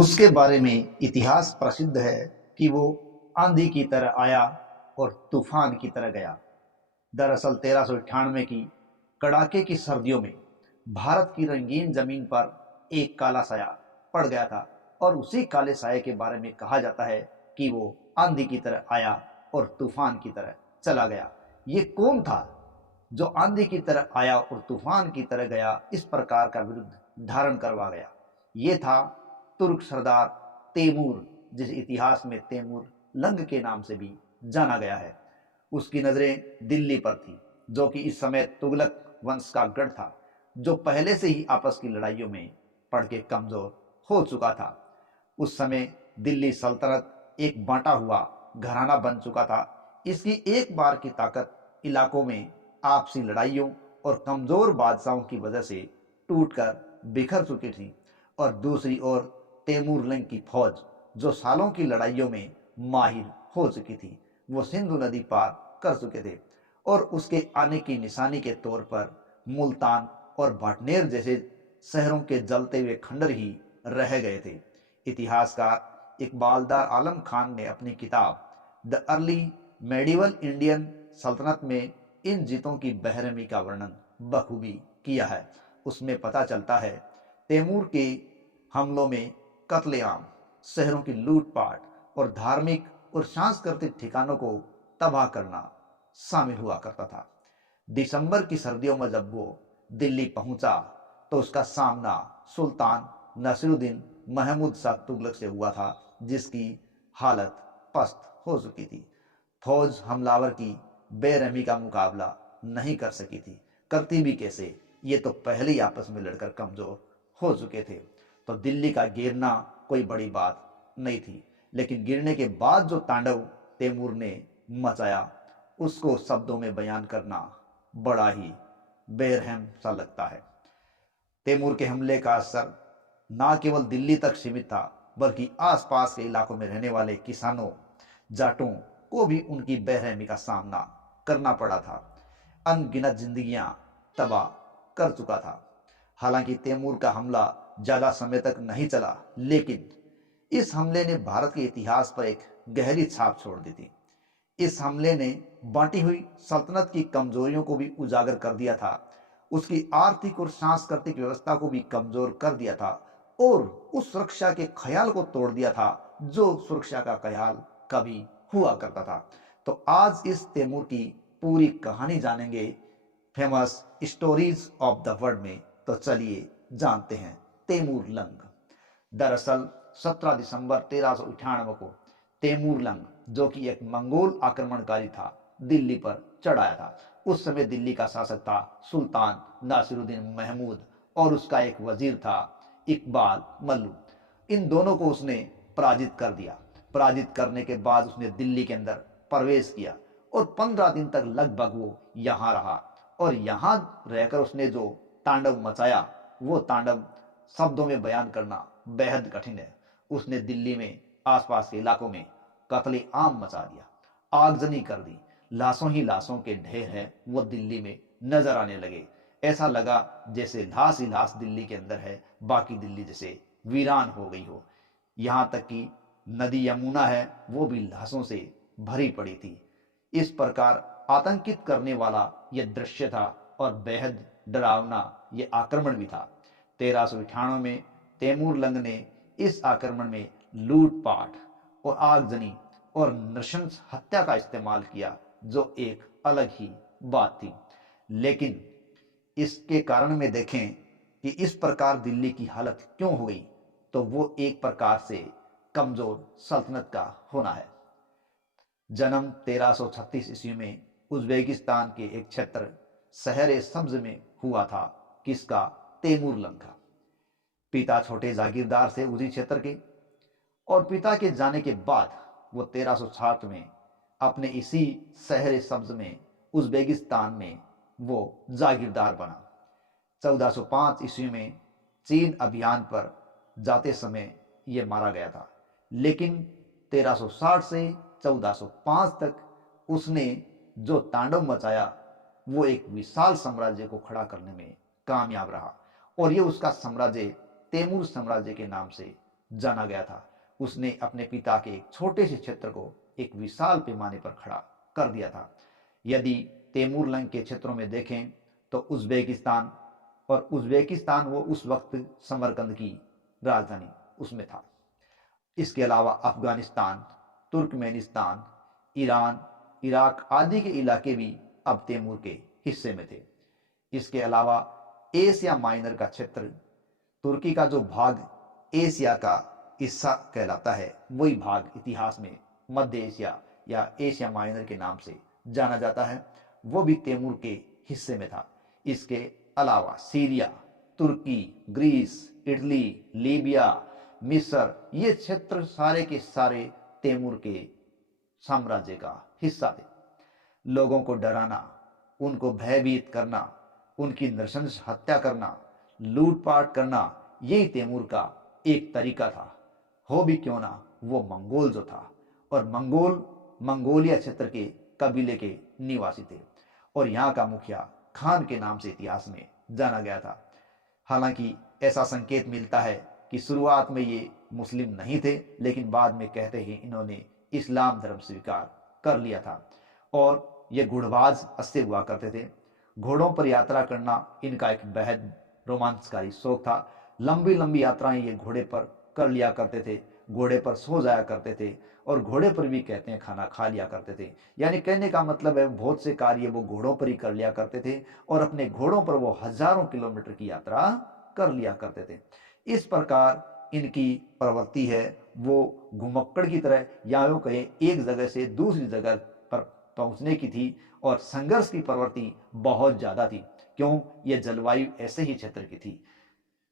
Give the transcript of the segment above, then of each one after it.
उसके बारे में इतिहास प्रसिद्ध है कि वो आंधी की तरह आया और तूफान की तरह गया। दरअसल 1398 की कड़ाके की सर्दियों में भारत की रंगीन जमीन पर एक काला साया पड़ गया था और उसी काले साये के बारे में कहा जाता है कि वो आंधी की तरह आया और तूफान की तरह चला गया। ये कौन था जो आंधी की तरह आया और तूफान की तरह गया, इस प्रकार का विरुद्ध धारण करवा गया? ये था तुर्क सरदार तैमूर, जिस इतिहास में तैमूर लंग के नाम से भी जाना गया है। उसकी नजरें दिल्ली पर थी, जो कि इस समय तुगलक वंश का गढ़ था, जो पहले से ही आपस की लड़ाइयों में पड़ के कमजोर हो चुका था। उस समय दिल्ली सल्तनत एक बांटा हुआ घराना बन चुका था। इसकी एक बार की ताकत इलाकों में आपसी लड़ाइयों और कमजोर बादशाहों की वजह से टूटकर बिखर चुकी थी, और दूसरी ओर तैमूरलंग की फौज, जो सालों की लड़ाइयों में माहिर हो चुकी थी, वो सिंधु नदी पार कर चुके थे और उसके आने की निशानी के तौर पर मुल्तान और भाटनेर जैसे शहरों के जलते हुए खंडर ही रह गए थे। इतिहासकार इकबालदार आलम खान ने अपनी किताब द अर्ली मेडिवल इंडियन सल्तनत में इन जीतों की बेरहमी का वर्णन बखूबी किया है। उसमें पता चलता है तैमूर के हमलों में कत्लेआम, शहरों की लूटपाट और धार्मिक और सांस्कृतिक ठिकानों को तबाह करना शामिल हुआ करता था। दिसंबर की सर्दियों में जब वो दिल्ली पहुंचा तो उसका सामना सुल्तान नसीरुद्दीन महमूद शाह तुगलक से हुआ था, जिसकी हालत पस्त हो चुकी थी। फौज हमलावर की बेरहमी का मुकाबला नहीं कर सकी थी, करती भी कैसे, ये तो पहले ही आपस में लड़कर कमजोर हो चुके थे। तो दिल्ली का गिरना कोई बड़ी बात नहीं थी, लेकिन गिरने के बाद जो तांडव तैमूर ने मचाया, उसको शब्दों में बयान करना बड़ा ही बेरहम सा लगता है। तैमूर के हमले का असर ना केवल दिल्ली तक सीमित था, बल्कि आसपास के इलाकों में रहने वाले किसानों, जाटों को भी उनकी बेरहमी का सामना करना पड़ा था। अनगिनत जिंदगियां तबाह कर चुका था। हालांकि तैमूर का हमला ज्यादा समय तक नहीं चला, लेकिन इस हमले ने भारत के इतिहास पर एक गहरी छाप छोड़ दी थी। इस हमले ने बांटी हुई सल्तनत की कमजोरियों को भी उजागर कर दिया था, उसकी आर्थिक और सांस्कृतिक व्यवस्था को भी कमजोर कर दिया था और उस सुरक्षा के ख्याल को तोड़ दिया था जो सुरक्षा का ख्याल कभी हुआ करता था। तो आज इस तैमूर की पूरी कहानी जानेंगे famous stories of the world में। तो चलिए जानते हैं तैमूर लंग। दरअसल 17 दिसंबर 1398 को तैमूर लंग, जो कि एक मंगोल आक्रमणकारी था, दिल्ली पर चढ़ाया था। उस समय दिल्ली का शासक था सुल्तान नासिरुद्दीन महमूद और उसका एक वजीर था इकबाल मल्लू। इन दोनों को उसने पराजित कर दिया। पराजित करने के बाद उसने दिल्ली के अंदर प्रवेश किया और 15 दिन तक लगभग वो यहाँ रहा, और यहाँ रहकर उसने जो तांडव मचाया, वो तांडव शब्दों में बयान करना बेहद कठिन है। उसने दिल्ली में आसपास के इलाकों में कत्ले आम मचा दिया, आगजनी कर दी, लाशों ही लाशों के ढेर है वो दिल्ली में नजर आने लगे। ऐसा लगा जैसे लाश ही लाश दिल्ली के अंदर है, बाकी दिल्ली जैसे वीरान हो गई हो। यहाँ तक कि नदी यमुना है वो भी लाशों से भरी पड़ी थी। इस प्रकार आतंकित करने वाला यह दृश्य था और बेहद डरावना यह आक्रमण भी था। 1398 में तैमूर लंग ने इस आक्रमण में लूटपाट और आगजनी और नृशंस हत्या का इस्तेमाल किया, जो एक अलग ही बात थी। लेकिन इसके कारण में देखें कि इस प्रकार दिल्ली की हालत क्यों हो गई, तो वो एक प्रकार से कमजोर सल्तनत का होना है। जन्म 1336 ईस्वी में उज्बेकिस्तान के एक क्षेत्र शहर सब्ज में हुआ था। किसका? तैमूर लंग का। पिता छोटे जागीरदार से उसी क्षेत्र के, और पिता के जाने के बाद वो 1360 में अपने इसी शहर सब्ज में उज्बेकिस्तान में वो जागीरदार बना। 1405 ईस्वी में चीन अभियान पर जाते समय ये मारा गया था, लेकिन 1360 से 1405 तक उसने जो तांडव मचाया वो एक विशाल साम्राज्य को खड़ा करने में कामयाब रहा, और ये उसका साम्राज्य तैमूर साम्राज्य के नाम से जाना गया था। उसने अपने पिता के एक छोटे से क्षेत्र को एक विशाल पैमाने पर खड़ा कर दिया था। यदि तैमूर लंग के क्षेत्रों में देखें तो उज्बेकिस्तान वो उस वक्त समरकंद की राजधानी उसमें था। इसके अलावा अफगानिस्तान, तुर्कमेनिस्तान, ईरान, इराक आदि के इलाके भी अब तैमूर के हिस्से में थे। इसके अलावा एशिया माइनर का क्षेत्र, तुर्की का जो भाग एशिया का हिस्सा कहलाता है, वही भाग इतिहास में मध्य एशिया या एशिया माइनर के नाम से जाना जाता है, वो भी तैमूर के हिस्से में था। इसके अलावा सीरिया, तुर्की, ग्रीस, इटली, लीबिया, मिस्र, ये क्षेत्र सारे के सारे तैमूर के साम्राज्य का हिस्सा थे। लोगों को डराना, उनको भयभीत करना, उनकी नृशंस हत्या करना, लूटपाट करना, यही तैमूर का एक तरीका था। हो भी क्यों ना वो मंगोल जो था, और मंगोल मंगोलिया क्षेत्र के कबीले के निवासी थे और यहाँ का मुखिया खान के नाम से इतिहास में जाना गया था। हालांकि ऐसा संकेत मिलता है कि शुरुआत में ये मुस्लिम नहीं थे, लेकिन बाद में कहते हैं इन्होंने इस्लाम धर्म स्वीकार कर लिया था और ये घुड़बाज अस्से हुआ करते थे। घोड़ों पर यात्रा करना इनका एक बेहद रोमांचकारी शौक था। लंबी लंबी यात्राएं ये घोड़े पर कर लिया करते थे, घोड़े पर सो जाया करते थे और घोड़े पर भी कहते हैं खाना खा लिया करते थे। यानी कहने का मतलब है बहुत से कार्य वो घोड़ों पर ही कर लिया करते थे और अपने घोड़ों पर वो हजारों किलोमीटर की यात्रा कर लिया करते थे। इस प्रकार इनकी प्रवृत्ति है वो घुमक्कड़ की तरह, या यूं कहें एक जगह से दूसरी जगह पर पहुंचने की थी और संघर्ष की प्रवृत्ति बहुत ज्यादा थी। क्यों? ये जलवायु ऐसे ही क्षेत्र की थी।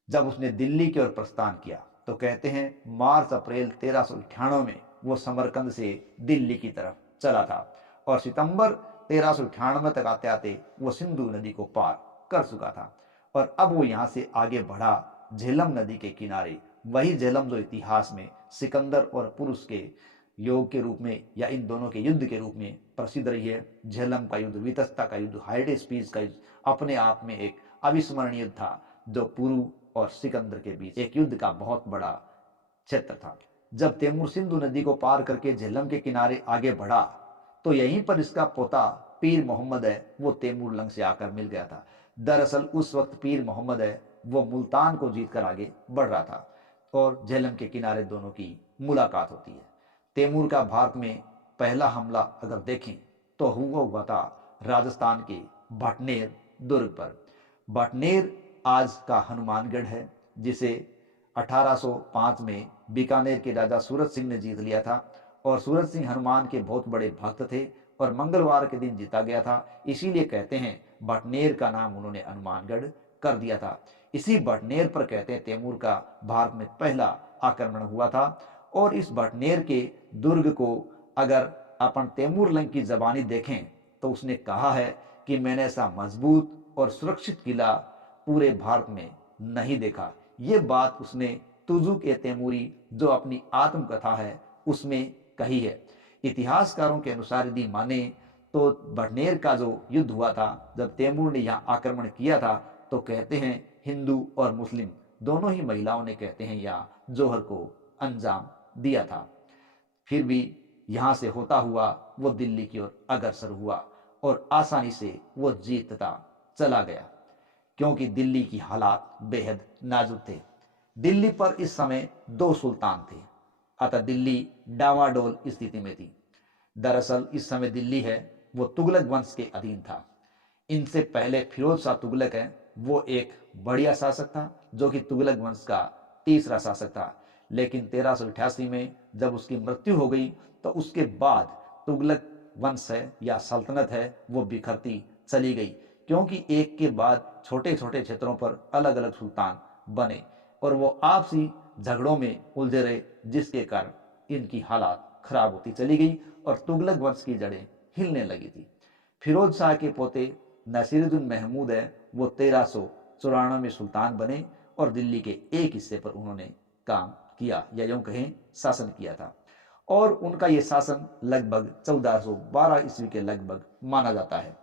जब उसने दिल्ली की ओर प्रस्थान किया तो कहते हैं मार्च अप्रैल 1398 में वो समरकंद से दिल्ली की तरफ चला था और सितंबर 1398 तक आते आते वो सिंधु नदी को पार कर चुका था और अब वो यहाँ से आगे बढ़ा झेलम नदी के किनारे। वही झेलम जो इतिहास में सिकंदर और पुरुष के योग के रूप में या इन दोनों के युद्ध के रूप में प्रसिद्ध रही है। झेलम का युद्ध, वितस्ता का युद्ध, हाइडेस पीस का युद्ध अपने आप में एक अविस्मरणीय युद्ध था जो पुरु और सिकंदर के बीच एक युद्ध का बहुत बड़ा क्षेत्र था। जब तैमूर सिंधु नदी को पार करके झेलम के किनारे आगे बढ़ा तो यहीं पर इसका पोता पीर मोहम्मद है वो तैमूर लंग से आकर मिल गया था। दरअसल उस वक्त पीर मोहम्मद है वो मुल्तान को जीत कर आगे बढ़ रहा था और झेलम के किनारे दोनों की मुलाकात होती है। तैमूर का भारत में पहला हमला अगर देखें तो हुआ था राजस्थान के भटनेर दुर्ग पर। भटनेर आज का हनुमानगढ़ है, जिसे 1805 में बीकानेर के राजा सूरत सिंह ने जीत लिया था और सूरत सिंह हनुमान के बहुत बड़े भक्त थे और मंगलवार के दिन जीता गया था, इसीलिए कहते हैं भटनेर का नाम उन्होंने हनुमानगढ़ कर दिया था। इसी भटनेर पर कहते हैं तैमूर का भारत में पहला आक्रमण हुआ था और इस भटनेर के दुर्ग को अगर अपन तैमूर लंग की जबानी देखें तो उसने कहा है कि मैंने ऐसा मजबूत और सुरक्षित किला पूरे भारत में नहीं देखा। ये बात उसने तुजुक ए तैमूरी जो अपनी आत्मकथा है उसमें कही है। इतिहासकारों के अनुसार यदि माने तो भटनेर का जो युद्ध हुआ था जब तैमूर ने यहाँ आक्रमण किया था तो कहते हैं हिंदू और मुस्लिम दोनों ही महिलाओं ने कहते हैं यहाँ जोहर को अंजाम दिया था। फिर भी यहाँ से होता हुआ वो दिल्ली की ओर अग्रसर हुआ और आसानी से वो जीतता चला गया क्योंकि दिल्ली की हालात बेहद नाजुक थे। दिल्ली पर इस समय 2 सुल्तान थे, अतः दिल्ली डावाडोल स्थिति में थी। दरअसल इस समय दिल्ली है वो तुगलक वंश के अधीन था। इनसे पहले फिरोज शाह तुगलक है वो एक बढ़िया शासक था जो कि तुगलक वंश का तीसरा शासक था, लेकिन 1388 में जब उसकी मृत्यु हो गई तो उसके बाद तुगलक वंश है या सल्तनत है वो बिखरती चली गई क्योंकि एक के बाद छोटे छोटे क्षेत्रों पर अलग अलग सुल्तान बने और वो आपसी झगड़ों में उलझे रहे, जिसके कारण इनकी हालात खराब होती चली गई और तुगलक वंश की जड़ें हिलने लगी थी। फिरोज शाह के पोते नसीरुद्दीन महमूद है वो 1394 में सुल्तान बने और दिल्ली के एक हिस्से पर उन्होंने काम किया या यूं कहें शासन किया था और उनका यह शासन लगभग 1412 ईस्वी के लगभग माना जाता है।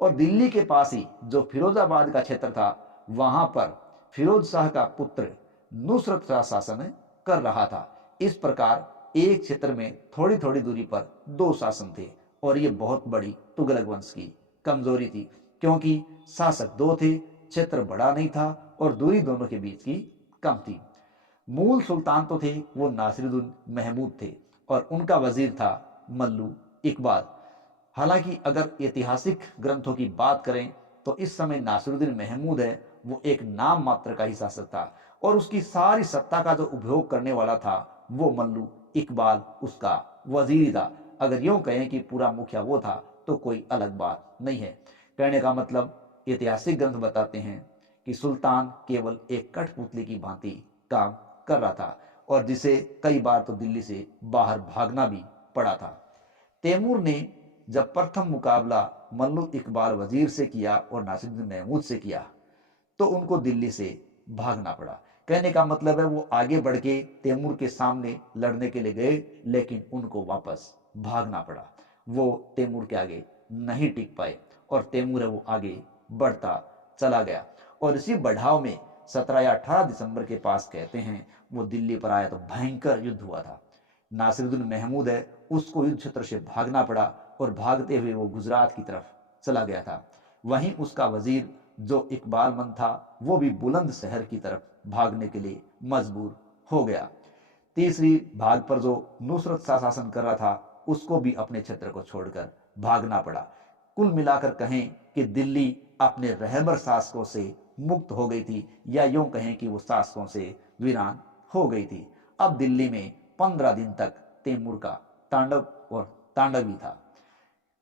और दिल्ली के पास ही जो फिरोजाबाद का क्षेत्र था वहां पर फिरोज शाह का पुत्र नुसरत शाह शासन कर रहा था। इस प्रकार एक क्षेत्र में थोड़ी थोड़ी दूरी पर दो शासन थे और ये बहुत बड़ी तुगलक वंश की कमजोरी थी, क्योंकि शासक दो थे, क्षेत्र बड़ा नहीं था और दूरी दोनों के बीच की कम थी। मूल सुल्तान तो थे वो नासिरुद्दीन महमूद थे और उनका वजीर था मल्लू इकबाल। हालांकि अगर ऐतिहासिक ग्रंथों की बात करें तो इस समय नासिरुद्दीन महमूद है वो एक नाम मात्र का ही शासक था और उसकी सारी सत्ता का जो उपयोग करने वाला था वो मल्लू इकबाल उसका वजीर ही था। अगर यूं कहें कि पूरा मुखिया वो था तो कोई अलग बात नहीं है। कहने का मतलब ऐतिहासिक ग्रंथ बताते हैं कि सुल्तान केवल एक कठपुतली की भांति काम कर रहा था और जिसे कई बार तो दिल्ली से बाहर भागना भी पड़ा था। तैमूर ने जब प्रथम मुकाबला मल्लू इकबाल वजीर से किया और नासिरुद्दीन महमूद से किया तो उनको दिल्ली से भागना पड़ा। कहने का मतलब है वो आगे बढ़ के तैमूर के सामने लड़ने के लिए गए लेकिन उनको वापस भागना पड़ा। वो तैमूर के आगे नहीं टिक पाए और तैमूर है वो आगे बढ़ता चला गया और इसी बढ़ाव में 17 या 18 दिसंबर के पास कहते हैं वो दिल्ली पर आया तो भयंकर युद्ध हुआ था। नासिरुद्दीन महमूद है उसको युद्ध क्षेत्र से भागना पड़ा और भागते हुए वो गुजरात की तरफ चला गया था। वहीं उसका वजीर जो इकबाल मंद था वो भी बुलंद शहर की तरफ भागने के लिए मजबूर हो गया। तीसरी भाग पर जो नुसरत शाह शासन कर रहा था उसको भी अपने क्षेत्र को छोड़कर भागना पड़ा। कुल मिलाकर कहें कि दिल्ली अपने रहबर शासकों से मुक्त हो गई थी या यूं कहें कि वो शासकों से वीरान हो गई थी। अब दिल्ली में 15 दिन तक तैमूर का तांडव और तांडव ही था।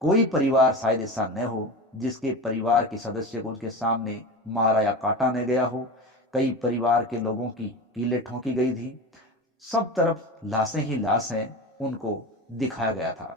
कोई परिवार शायद ऐसा न हो जिसके परिवार के सदस्य को उसके सामने मारा या काटा न गया हो। कई परिवार के लोगों की कीलें ठोंकी गई थी। सब तरफ लाशें ही लाश हैं उनको दिखाया गया था।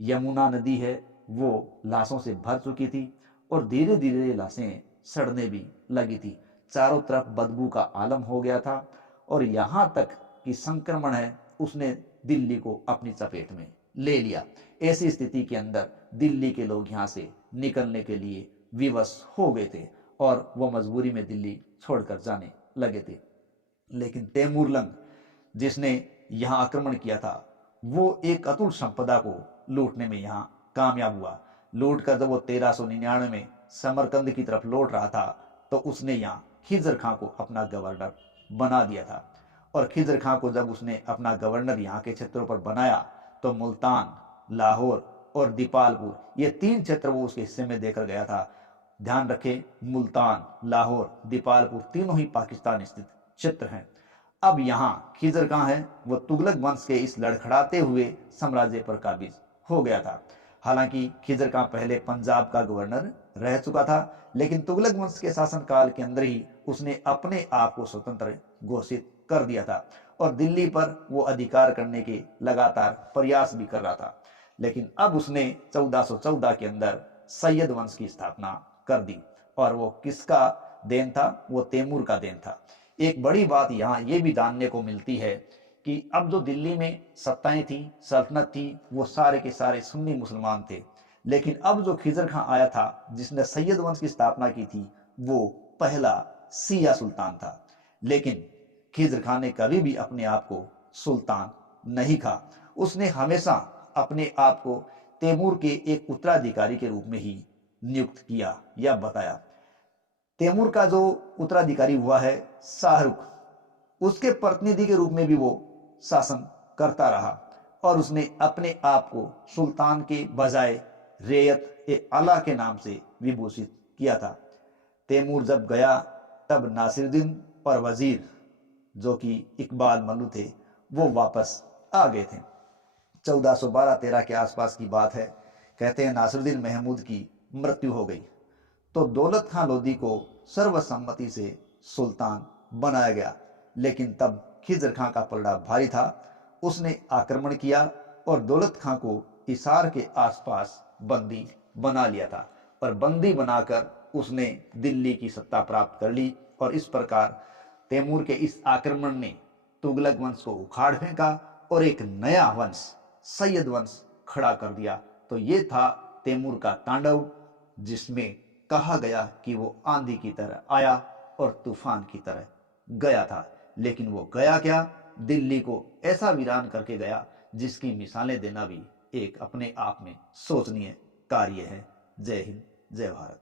यमुना नदी है वो लाशों से भर चुकी थी और धीरे धीरे लाशें सड़ने भी लगी थी। चारों तरफ बदबू का आलम हो गया था और यहाँ तक कि संक्रमण है उसने दिल्ली को अपनी चपेट में ले लिया। ऐसी स्थिति के अंदर दिल्ली के लोग यहाँ से निकलने के लिए विवश हो गए थे और वो मजबूरी में दिल्ली छोड़कर जाने लगे थे। लेकिन तैमूरलंग जिसने यहाँ आक्रमण किया था वो एक अतुल संपदा को लूटने में यहाँ कामयाब हुआ। लूट कर जब वो 1399 में समरकंद की तरफ लौट रहा था तो उसने यहाँ खिजर खां को अपना गवर्नर बना दिया था और खिजर खां को जब उसने अपना गवर्नर यहाँ के क्षेत्रों पर बनाया तो मुल्तान, लाहौर और दीपालपुर ये 3 क्षेत्र वो उसके हिस्से में देकर गया था। ध्यान रखें मुल्तान, लाहौर, दीपालपुर तीनों ही पाकिस्तान स्थित क्षेत्र हैं। अब यहाँ खिजर खां है वो तुगलक वंश के इस लड़खड़ाते हुए साम्राज्य पर काबिज हो गया था। हालांकि खिजर खां पहले पंजाब का गवर्नर रह चुका था लेकिन तुगलक वंश के शासनकाल के अंदर ही उसने अपने आप को स्वतंत्र घोषित कर दिया था और दिल्ली पर वो अधिकार करने के लगातार प्रयास भी कर रहा था। लेकिन अब उसने 1414 के अंदर सैयद वंश की स्थापना कर दी और वो किसका देन था? वो तैमूर का देन था। एक बड़ी बात यहाँ ये भी जानने को मिलती है कि अब जो दिल्ली में सत्ताएं थी, सल्तनत थी, वो सारे के सारे सुन्नी मुसलमान थे। लेकिन अब जो खिजर खां आया था जिसने सैयद वंश की स्थापना की थी वो पहला सिया सुल्तान था। लेकिन खिजर खां ने कभी भी अपने आप को सुल्तान नहीं कहा। उसने हमेशा अपने आप को तैमूर के एक उत्तराधिकारी के रूप में ही नियुक्त किया या बताया। तैमूर का जो उत्तराधिकारी हुआ है शाहरुख, उसके प्रतिनिधि के रूप में भी वो शासन करता रहा और उसने अपने आप को सुल्तान के बजाय रेयत ए आला के नाम से विभूषित किया था। तैमूर जब गया तब नासिरुद्दीन और वजीर जो कि इकबाल मल्लू थे वो वापस आ गए थे। 1412-13 के आसपास की बात है। कहते हैं नासिरुद्दीन महमूद की मृत्यु हो गई तो दौलत खां लोधी को सर्वसम्मति से सुल्तान बनाया गया। लेकिन तब खिजर खां का पलड़ा भारी था। उसने आक्रमण किया और दौलत खां को हिसार के आसपास बंदी बना लिया था और बंदी बनाकर उसने दिल्ली की सत्ता प्राप्त कर ली और इस प्रकार तैमूर के इस आक्रमण ने तुगलक वंश को उखाड़ फेंका और एक नया वंश सैयद वंश खड़ा कर दिया। तो ये था तैमूर का तांडव जिसमें कहा गया कि वो आंधी की तरह आया और तूफान की तरह गया था। लेकिन वो गया क्या दिल्ली को ऐसा वीरान करके गया जिसकी मिसालें देना भी एक अपने आप में सोचनीय कार्य है। जय हिंद, जय भारत।